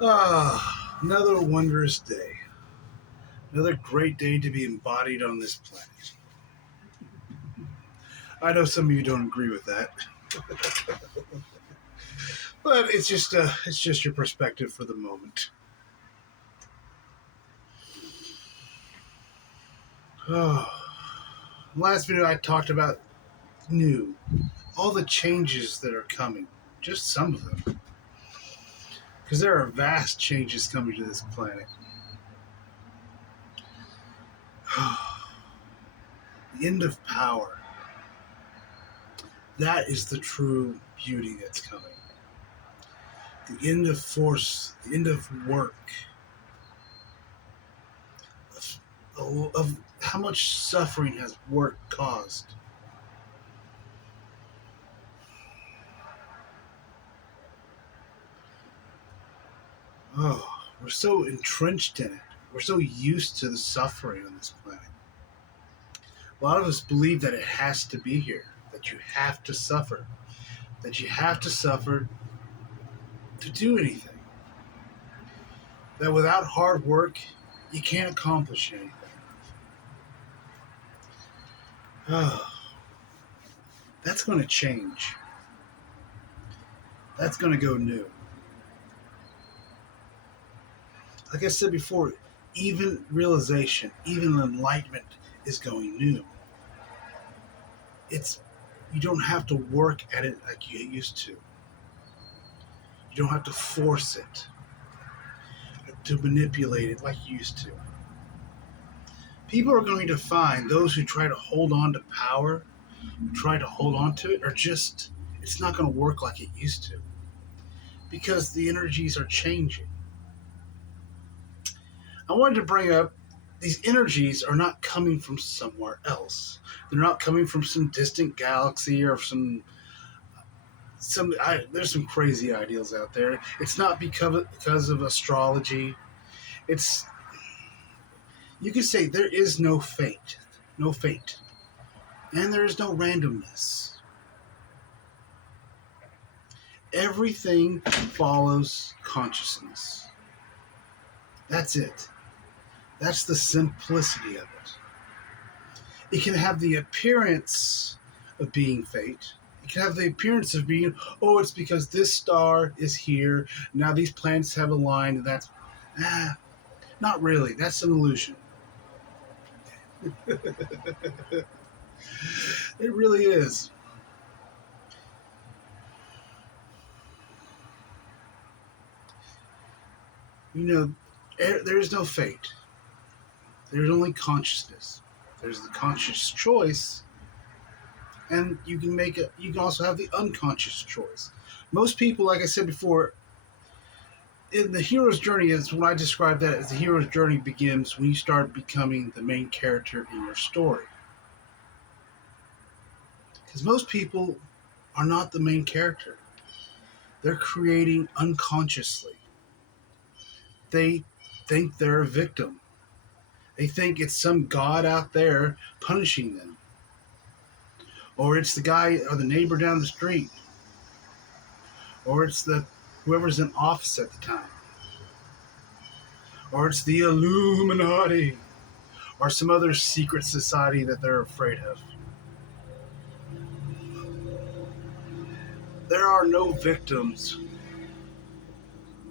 Another wondrous day. Another great day to be embodied on this planet. I know some of you don't agree with that, but it's just your perspective for the moment. Oh, last video I talked about new, all the changes that are coming, just some of them, because there are vast changes coming to this planet. The end of power. That is the true beauty that's coming. The end of force, the end of work, of how much suffering has work caused. Oh, we're so entrenched in it. We're so used to the suffering on this planet. A lot of us believe that it has to be here, that you have to suffer, to do anything. That without hard work, you can't accomplish anything. Oh, that's going to change. That's going to go new. Like I said before, even realization, even enlightenment is going new. You don't have to work at it like you used to. You don't have to force it, to manipulate it like you used to. People are going to find those who try to hold on to power, who try to hold on to it, it's not going to work like it used to. Because the energies are changing. I wanted to bring up these energies are not coming from somewhere else. They're not coming from some distant galaxy or there's some crazy ideals out there. It's not because of astrology. It's You could say there is no fate, and there is no randomness. Everything follows consciousness. That's it. That's the simplicity of it. It can have the appearance of being fate. It can have the appearance of being, oh, it's because this star is here, now these planets have aligned, and that's, not really. That's an illusion. It really is. There is no fate. There's only consciousness. There's the conscious choice, and you can also have the unconscious choice. Most people, like I said before, in the hero's journey is when I describe that as the hero's journey begins when you start becoming the main character in your story. Because most people are not the main character. They're creating unconsciously. They think they're a victim. They think it's some god out there punishing them. Or it's the guy or the neighbor down the street. Or it's whoever's in office at the time. Or it's the Illuminati. Or some other secret society that they're afraid of. There are no victims.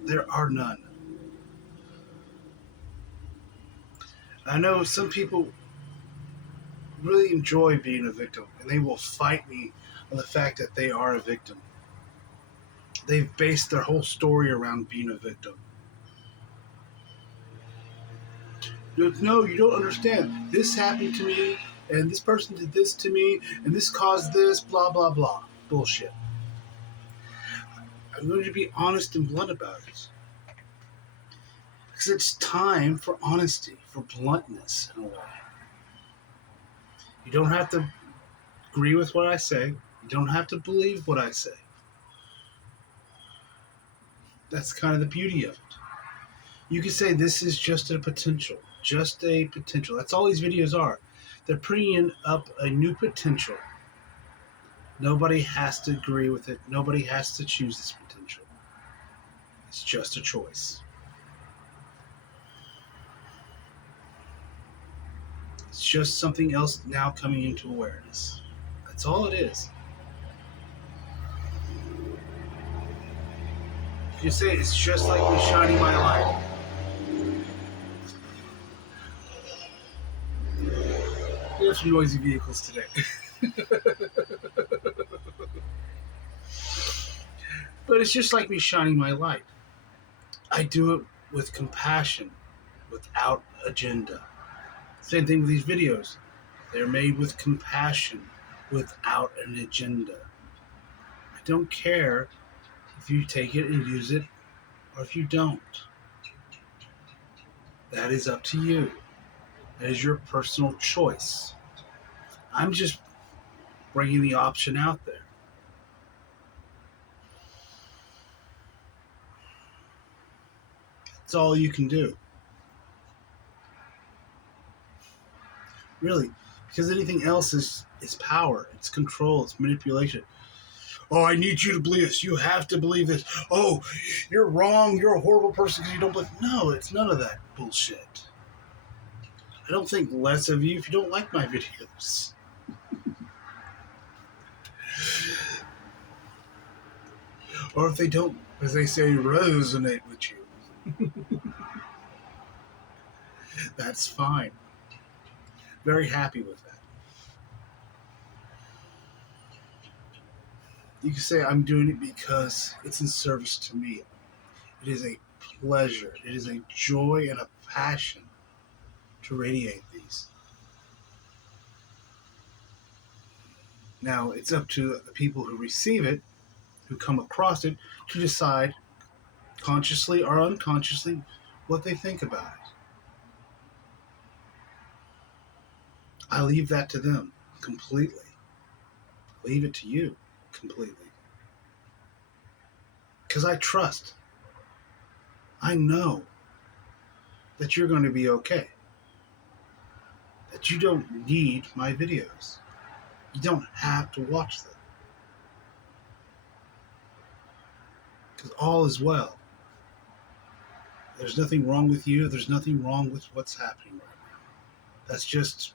There are none. I know some people really enjoy being a victim, and they will fight me on the fact that they are a victim. They've based their whole story around being a victim. No, you don't understand. This happened to me, and this person did this to me, and this caused this, blah, blah, blah. Bullshit. I'm going to be honest and blunt about it. Because it's time for honesty, for bluntness in a way. You don't have to agree with what I say. You don't have to believe what I say. That's kind of the beauty of it. You can say this is just a potential. Just a potential. That's all these videos are. They're bringing up a new potential. Nobody has to agree with it. Nobody has to choose this potential. It's just a choice. It's just something else now coming into awareness. That's all it is. You say it's just like me shining my light. There's some noisy vehicles today. But it's just like me shining my light. I do it with compassion, without agenda. Same thing with these videos. They're made with compassion, without an agenda. I don't care if you take it and use it or if you don't. That is up to you. That is your personal choice. I'm just bringing the option out there. That's all you can do. Really. Because anything else is power. It's control. It's manipulation. Oh, I need you to believe this. You have to believe this. Oh, you're wrong. You're a horrible person because you don't believe. No, it's none of that bullshit. I don't think less of you if you don't like my videos. Or if they don't, as they say, resonate with you. That's fine. Very happy with that. You can say, I'm doing it because it's in service to me. It is a pleasure. It is a joy and a passion to radiate these. Now, it's up to the people who receive it, who come across it, to decide, consciously or unconsciously, what they think about it. I leave that to them completely. Leave it to you completely. Because I trust. I know that you're going to be okay. That you don't need my videos. You don't have to watch them. Because all is well. There's nothing wrong with you. There's nothing wrong with what's happening right now. That's just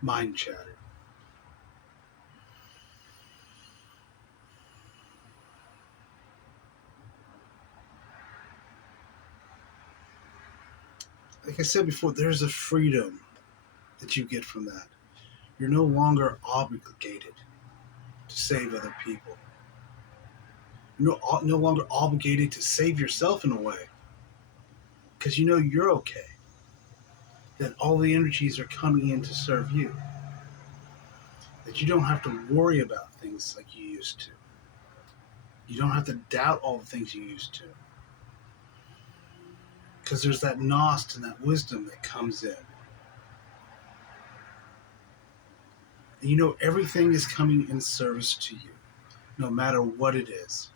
mind chatter. Like I said before, there's a freedom that you get from that. You're no longer obligated to save other people. You're no longer obligated to save yourself in a way. Because you know you're okay. That all the energies are coming in to serve you. That you don't have to worry about things like you used to. You don't have to doubt all the things you used to. Because there's that Nost and that wisdom that comes in. And you know everything is coming in service to you, no matter what it is.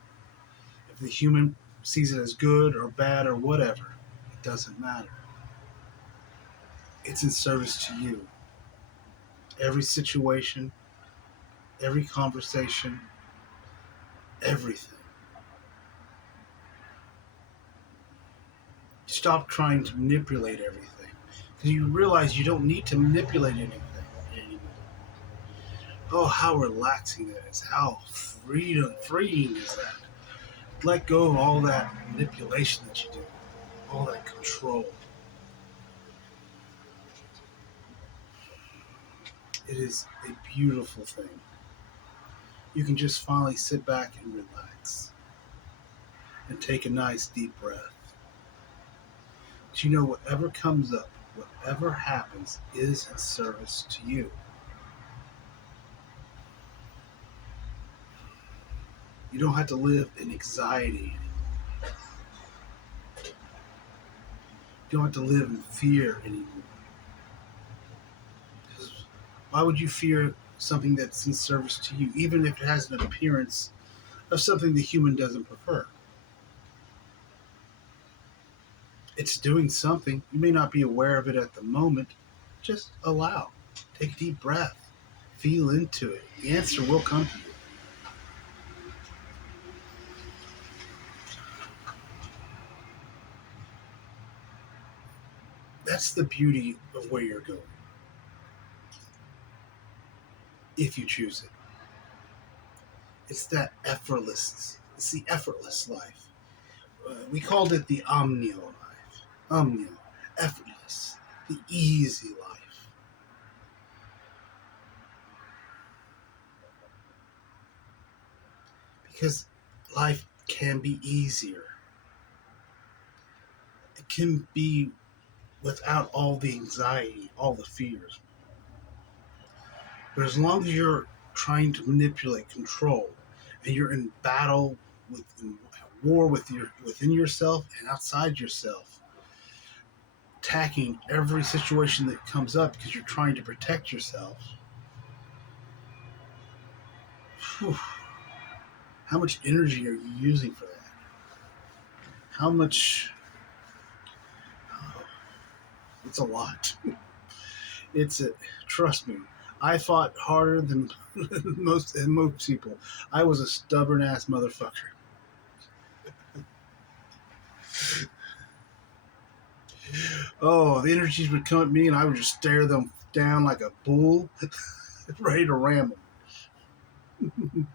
If the human sees it as good or bad or whatever, it doesn't matter. It's in service to you. Every situation, every conversation, everything. Stop trying to manipulate everything. Because you realize you don't need to manipulate anything anymore. Oh, how relaxing that is. How freeing is that. Let go of all that manipulation that you do. All that control. It is a beautiful thing. You can just finally sit back and relax. And take a nice deep breath. But you know, whatever comes up, whatever happens, is in service to you. You don't have to live in anxiety anymore. You don't have to live in fear anymore. Because why would you fear something that's in service to you, even if it has an appearance of something the human doesn't prefer? It's doing something. You may not be aware of it at the moment. Just allow. Take a deep breath. Feel into it. The answer will come to you. That's the beauty of where you're going, if you choose it. It's that effortless. It's the effortless life. We called it the omnio life. Omnio, effortless, the easy life. Because life can be easier. It can be without all the anxiety, all the fears. But as long as you're trying to manipulate, control, and you're in battle with in war with your within yourself and outside yourself, attacking every situation that comes up because you're trying to protect yourself. Whew, how much energy are you using for that? How much? Oh, it's a lot. It's a trust me. I fought harder than most people. I was a stubborn ass motherfucker. Oh, the energies would come at me, and I would just stare them down like a bull, ready to ram them.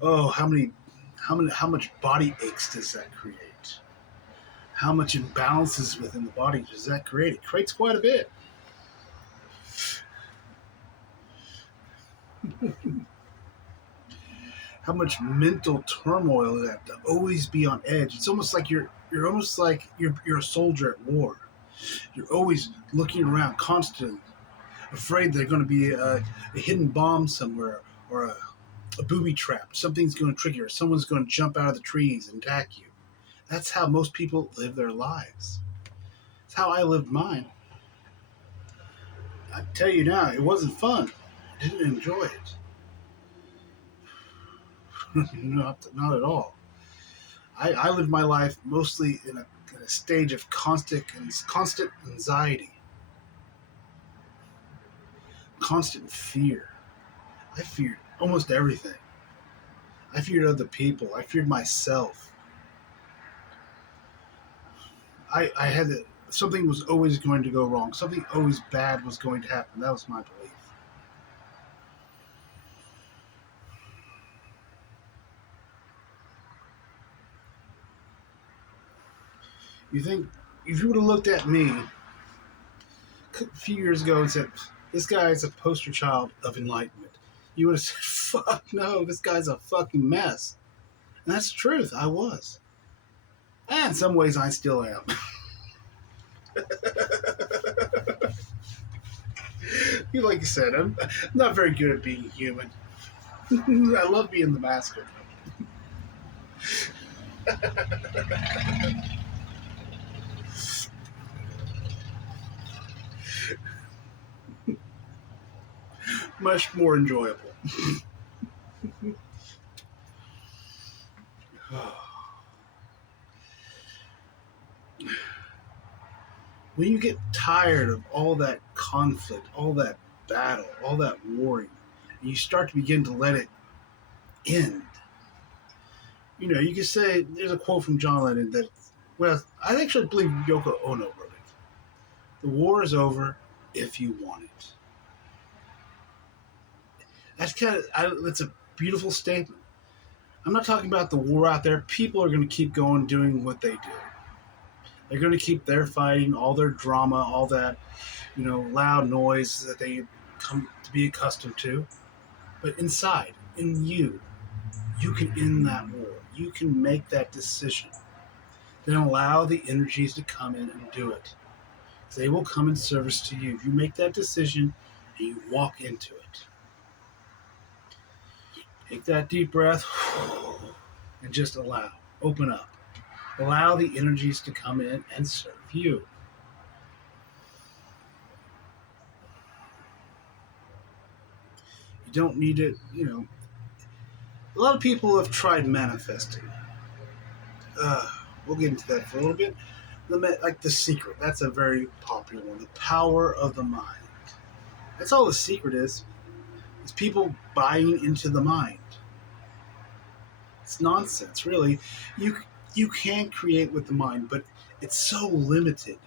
Oh, how much body aches does that create? How much imbalances within the body does that create? It creates quite a bit. How much mental turmoil is that to always be on edge? It's almost like you're almost like you're a soldier at war. You're always looking around, constantly afraid there's going to be a hidden bomb somewhere or a booby trap. Something's going to trigger. Someone's going to jump out of the trees and attack you. That's how most people live their lives. That's how I lived mine. I tell you now, it wasn't fun. I didn't enjoy it. Not at all. I lived my life mostly in a stage of constant anxiety, constant fear. I feared almost everything. I feared other people. I feared myself. I had something was always going to go wrong. Something always bad was going to happen. That was my belief. You think if you would have looked at me a few years ago and said, "This guy is a poster child of enlightenment," you would have said, "Fuck no, this guy's a fucking mess." And that's the truth. I was, and in some ways, I still am. Like you said, I'm not very good at being human. I love being the master. Much more enjoyable. When you get tired of all that conflict, all that battle, all that warring, and you start to begin to let it end, you can say, there's a quote from John Lennon that, well, I actually believe Yoko Ono wrote it. The war is over if you want it. That's a beautiful statement. I'm not talking about the war out there. People are going to keep going doing what they do. They're going to keep their fighting, all their drama, all that, loud noise that they come to be accustomed to. But inside, in you, you can end that war. You can make that decision. Then allow the energies to come in and do it. They will come in service to you. If you make that decision and you walk into it. Take that deep breath and just allow. Open up. Allow the energies to come in and serve you. You don't need it, A lot of people have tried manifesting. We'll get into that for a little bit. Like The Secret, that's a very popular one. The power of the mind. That's all The Secret is. It's people buying into the mind. It's nonsense, really. You can create with the mind, but it's so limited.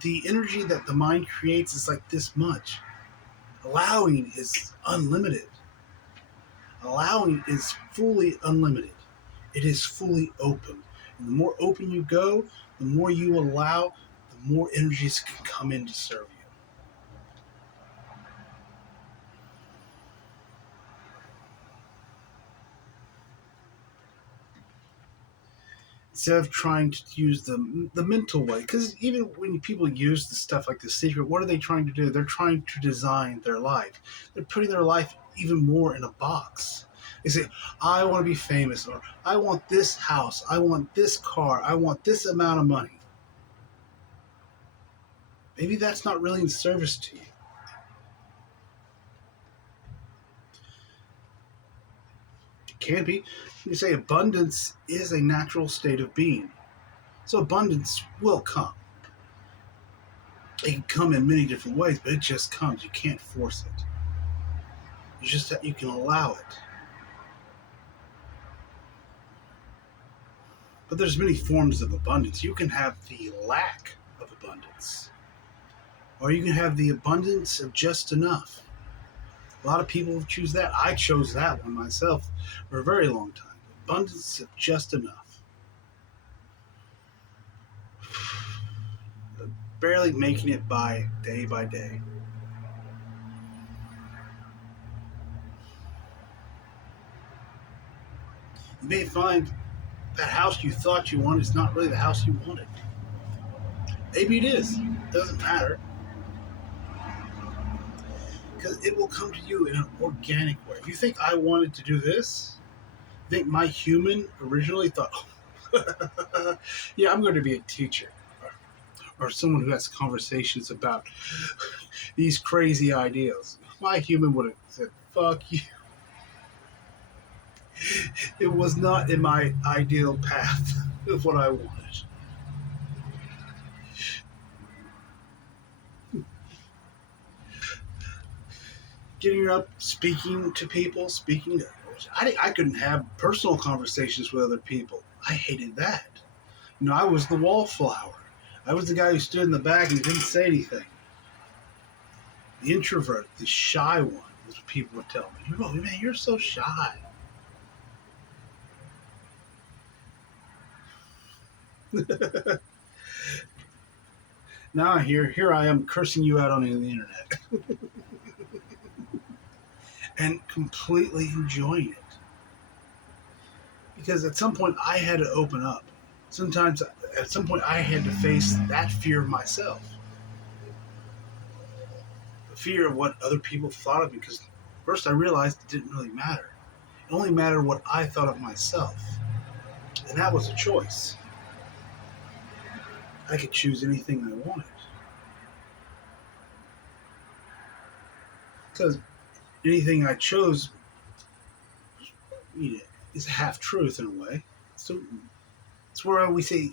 the energy that the mind creates is like this much. Allowing is unlimited. Allowing is fully unlimited. It is fully open. And the more open you go, the more you allow, the more energies can come in to serve you. Instead of trying to use the mental way, because even when people use the stuff like The Secret, what are they trying to do? They're trying to design their life. They're putting their life even more in a box. They say, I want to be famous, or I want this house, I want this car, I want this amount of money. Maybe that's not really in service to you. It can be. You say abundance is a natural state of being. So abundance will come. It can come in many different ways, but it just comes. You can't force it. You can allow it. But there's many forms of abundance. You can have the lack of abundance, or you can have the abundance of just enough. A lot of people choose that. I chose that one myself for a very long time. Abundance of just enough. Barely making it by day. You may find that house you thought you wanted is not really the house you wanted. Maybe it is. It doesn't matter. Because it will come to you in an organic way. You think I wanted to do this? You think my human originally thought, oh, yeah, I'm going to be a teacher. Or someone who has conversations about these crazy ideals. My human would have said, fuck you. It was not in my ideal path of what I wanted. Getting up, speaking to people, I couldn't have personal conversations with other people. I hated that. I was the wallflower. I was the guy who stood in the back and didn't say anything. The introvert, the shy one, as people would tell me. Man, you're so shy. Now here I am cursing you out on the internet and completely enjoying it. Because at some point I had to open up. Sometimes at some point I had to face that fear of myself. The fear of what other people thought of me, because first I realized it didn't really matter. It only mattered what I thought of myself. And that was a choice. I could choose anything I wanted. Because anything I chose is half truth in a way. So it's where we say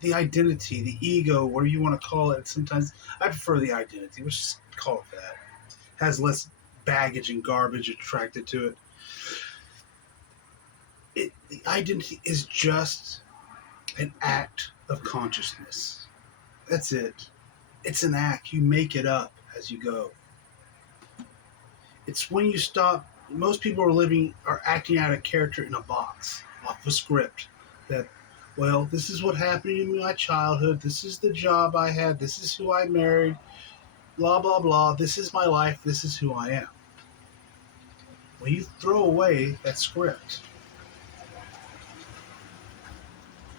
the identity, the ego, whatever you want to call it. Sometimes I prefer the identity. Let's just call it that. Has less baggage and garbage attracted to it. The identity is just an act of consciousness. That's it. It's an act. You make it up as you go. It's when you stop. Most people are acting out a character in a box, off a script. That, well, this is what happened in my childhood. This is the job I had. This is who I married. Blah, blah, blah. This is my life. This is who I am. When you throw away that script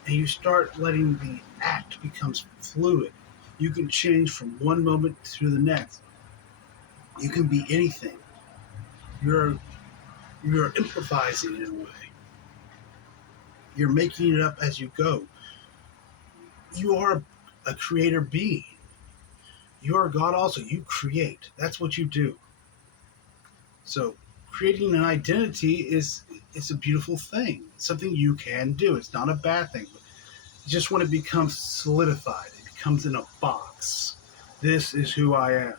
and you start letting the act becomes fluid, you can change from one moment to the next. You can be anything. You're improvising in a way. You're making it up as you go. You are a creator being. You are God also. You create. That's what you do. So creating an identity is a beautiful thing. It's something you can do. It's not a bad thing. Just when it becomes solidified, it becomes in a box. This is who I am.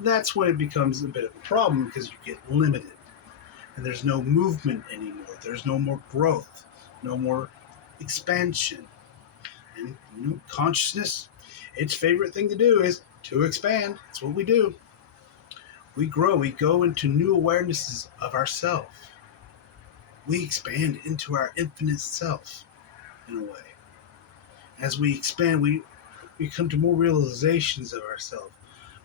That's when it becomes a bit of a problem because you get limited. And there's no movement anymore. There's no more growth, no more expansion. And consciousness, its favorite thing to do is to expand. That's what we do. We grow. We go into new awarenesses of ourself. We expand into our infinite self, in a way. As we expand, we come to more realizations of ourselves.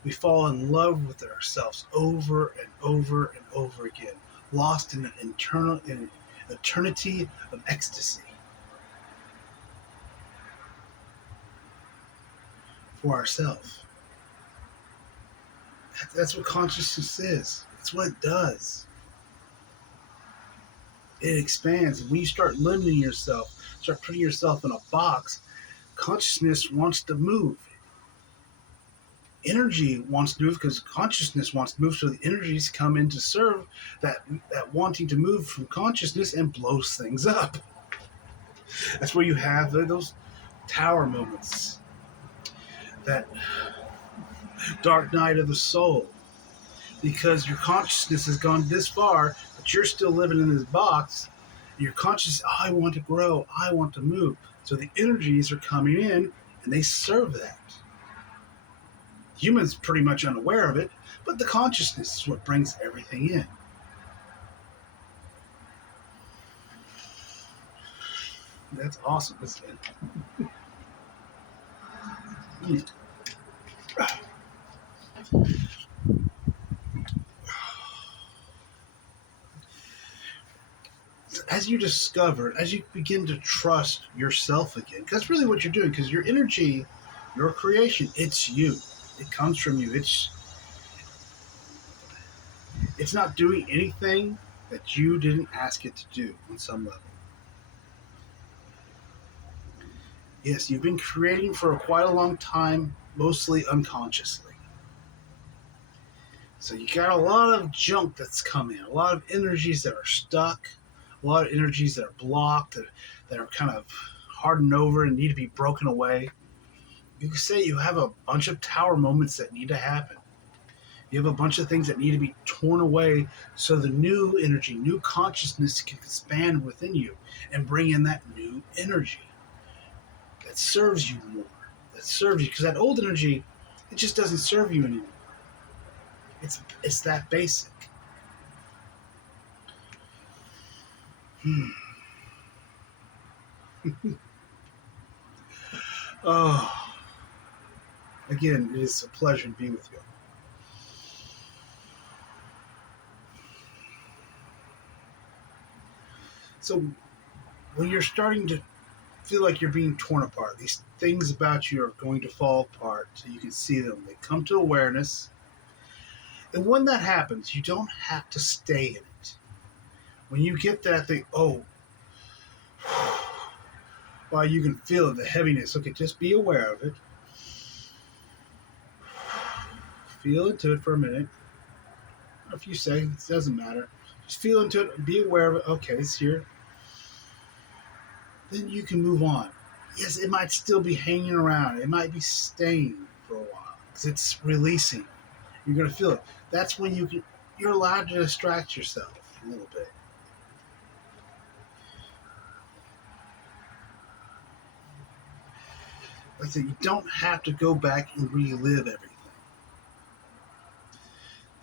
We fall in love with ourselves over and over and over again, lost in an eternity of ecstasy for ourselves. That's what consciousness is. That's what it does. It expands. When you start limiting yourself, start putting yourself in a box, consciousness wants to move. Energy wants to move because consciousness wants to move, so the energies come in to serve that wanting to move from consciousness and blows things up. That's where you have those tower moments, that dark night of the soul, because your consciousness has gone this far, but you're still living in this box. Your conscious, oh, I want to grow, I want to move. So the energies are coming in and they serve that. Humans pretty much unaware of it, but the consciousness is what brings everything in. That's awesome, isn't it? As you discover, as you begin to trust yourself again, that's really what you're doing, because your energy, your creation, it's you. It comes from you. It's not doing anything that you didn't ask it to do on some level. Yes, you've been creating for quite a long time, mostly unconsciously. So you got a lot of junk that's coming, a lot of energies that are stuck, a lot of energies that are blocked, that are kind of hardened over and need to be broken away. You could say you have a bunch of tower moments that need to happen. You have a bunch of things that need to be torn away so the new energy, new consciousness can expand within you and bring in that new energy that serves you more, that serves you. Because that old energy, it just doesn't serve you anymore. It's that basic. Oh, again, it is a pleasure to be with you. So when you're starting to feel like you're being torn apart, these things about you are going to fall apart so you can see them. They come to awareness. And when that happens, you don't have to stay in it. When you get that thing, oh, well, you can feel it, the heaviness. Okay, just be aware of it. Feel into it for a minute. A few seconds, doesn't matter. Just feel into it, be aware of it. Okay, it's here. Then you can move on. Yes, it might still be hanging around. It might be staying for a while because it's releasing. You're going to feel it. That's when you're allowed to distract yourself a little bit. Like I said, you don't have to go back and relive everything.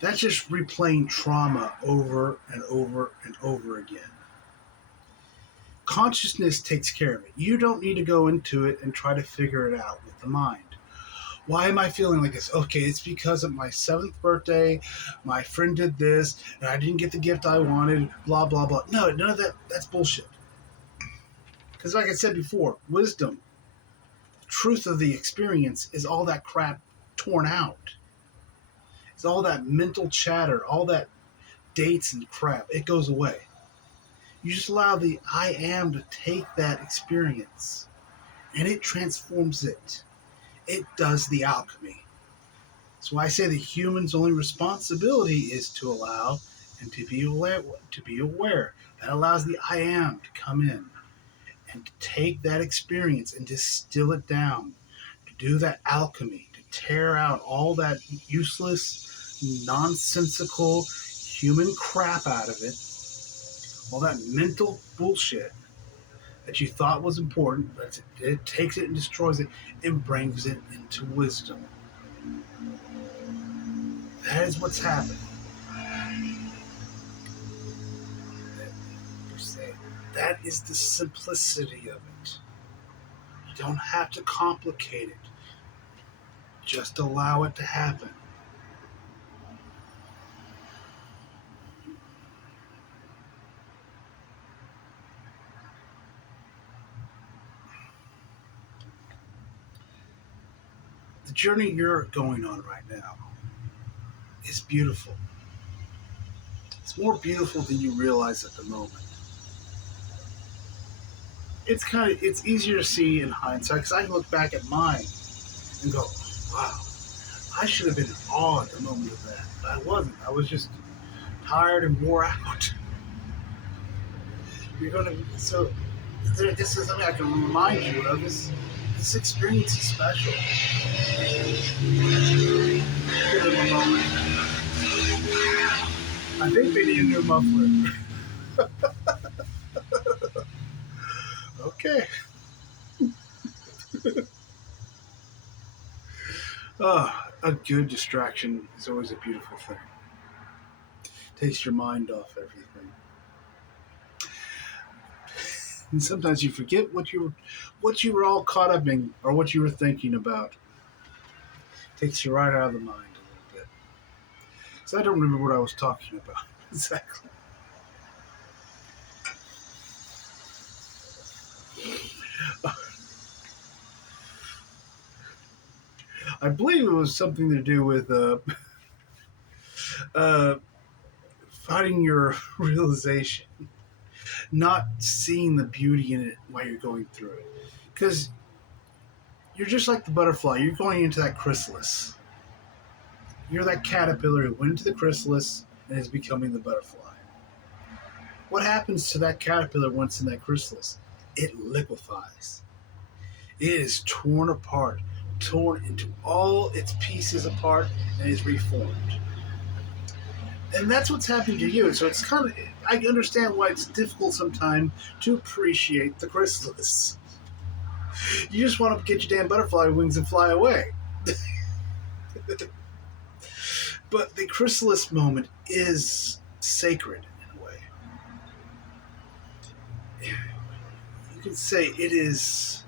That's just replaying trauma over and over and over again. Consciousness takes care of it. You don't need to go into it and try to figure it out with the mind. Why am I feeling like this? Okay, it's because of my 7th birthday. My friend did this, and I didn't get the gift I wanted, blah, blah, blah. No, none of that. That's bullshit. Because like I said before, wisdom, truth of the experience is all that crap torn out. It's all that mental chatter, all that dates and crap. It goes away. You just allow the I am to take that experience, and it transforms it. It does the alchemy. That's why I say the human's only responsibility is to allow and to be aware. To be aware. That allows the I am to come in and to take that experience and distill it down, to do that alchemy, to tear out all that useless, nonsensical human crap out of it, all that mental bullshit, that you thought was important, but it takes it and destroys it and brings it into wisdom. That is what's happening. That is the simplicity of it. You don't have to complicate it. Just allow it to happen. The journey you're going on right now is beautiful. It's more beautiful than you realize at the moment. It's easier to see in hindsight because I can look back at mine and go, wow, I should have been in awe at the moment of that. But I wasn't. I was just tired and wore out. You're gonna so this is something I can remind you of. This experience is special. Give them a moment. I think they need a new muffler. Okay. A good distraction is always a beautiful thing. Takes your mind off everything. And sometimes you forget what you were all caught up in or what you were thinking about. Takes you right out of the mind a little bit. So I don't remember what I was talking about exactly. I believe it was something to do with uh, fighting your realization, not seeing the beauty in it while you're going through it. Because you're just like the butterfly. You're going into that chrysalis. You're that caterpillar who went into the chrysalis and is becoming the butterfly. What happens to that caterpillar once in that chrysalis? It liquefies. It is torn apart, torn into all its pieces apart, and is reformed. And that's what's happening to you. So it's kind of, I understand why it's difficult sometimes to appreciate the chrysalis. You just want to get your damn butterfly wings and fly away. But the chrysalis moment is sacred in a way. You can say it is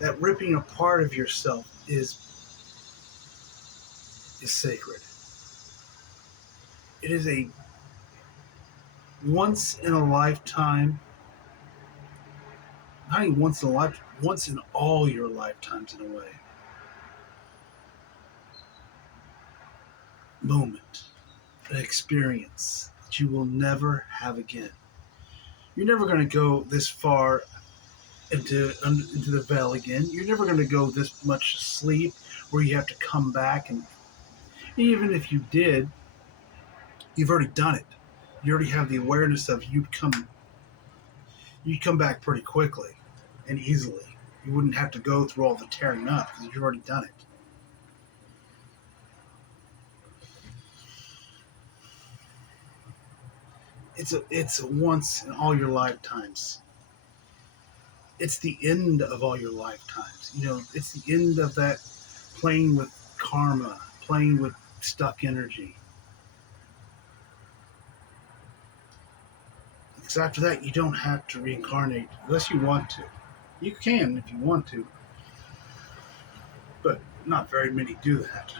that ripping apart of yourself is sacred. It is a once in a lifetime, not even once in a lifetime, once in all your lifetimes in a way. Moment, an experience that you will never have again. You're never going to go this far into the veil again. You're never going to go this much sleep where you have to come back, and even if you did, you've already done it. You already have the awareness of you'd come back pretty quickly and easily. You wouldn't have to go through all the tearing up because you've already done it. It's a once in all your lifetimes. It's the end of all your lifetimes. It's the end of that playing with karma, playing with stuck energy. Because after that, you don't have to reincarnate unless you want to. You can if you want to, but not very many do that.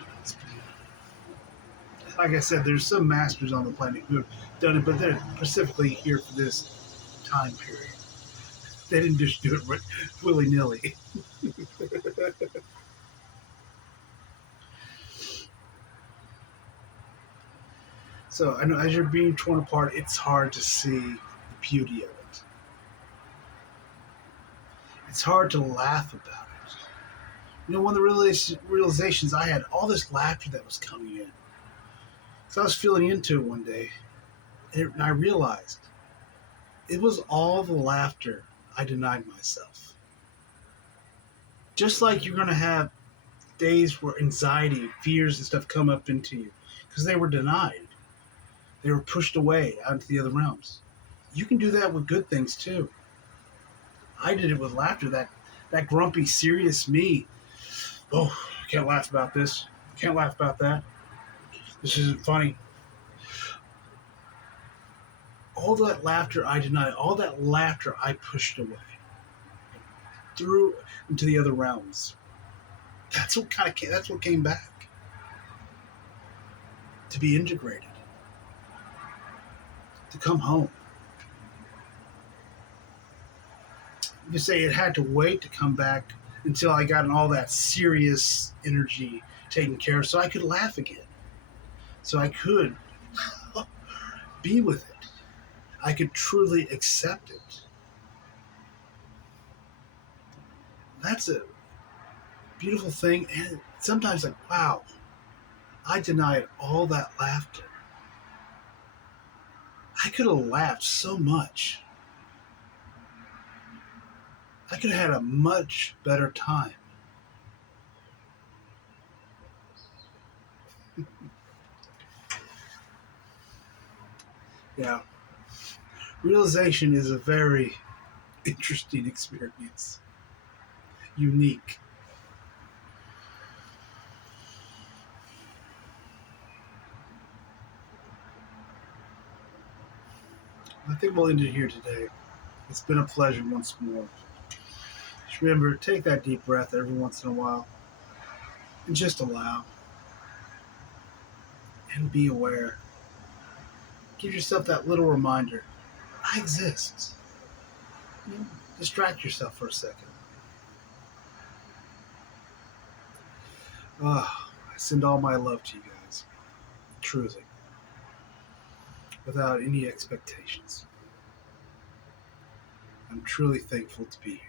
Like I said, there's some masters on the planet who have done it, but they're specifically here for this time period. They didn't just do it willy-nilly. So I know as you're being torn apart, it's hard to see the beauty of it. It's hard to laugh about it. One of the realizations I had, all this laughter that was coming in. So I was feeling into it one day, and I realized it was all the laughter I denied myself. Just like you're going to have days where anxiety, fears, and stuff come up into you because they were denied. They were pushed away out into the other realms. You can do that with good things too. I did it with laughter. That grumpy, serious me. Oh, can't laugh about this. Can't laugh about that. This isn't funny. All that laughter I denied, all that laughter I pushed away, threw into the other realms. That's what came back to be integrated, to come home. You say it had to wait to come back until I got all that serious energy taken care of, so I could laugh again, so I could be with it. I could truly accept it. That's a beautiful thing, and sometimes like, wow, I denied all that laughter. I could have laughed so much. I could have had a much better time. Yeah, realization is a very interesting experience, unique. I think we'll end it here today. It's been a pleasure once more. Just remember, take that deep breath every once in a while and just allow and be aware. Give yourself that little reminder I exist. Distract yourself for a second. I send all my love to you guys, truly, without any expectations. I'm truly thankful to be here.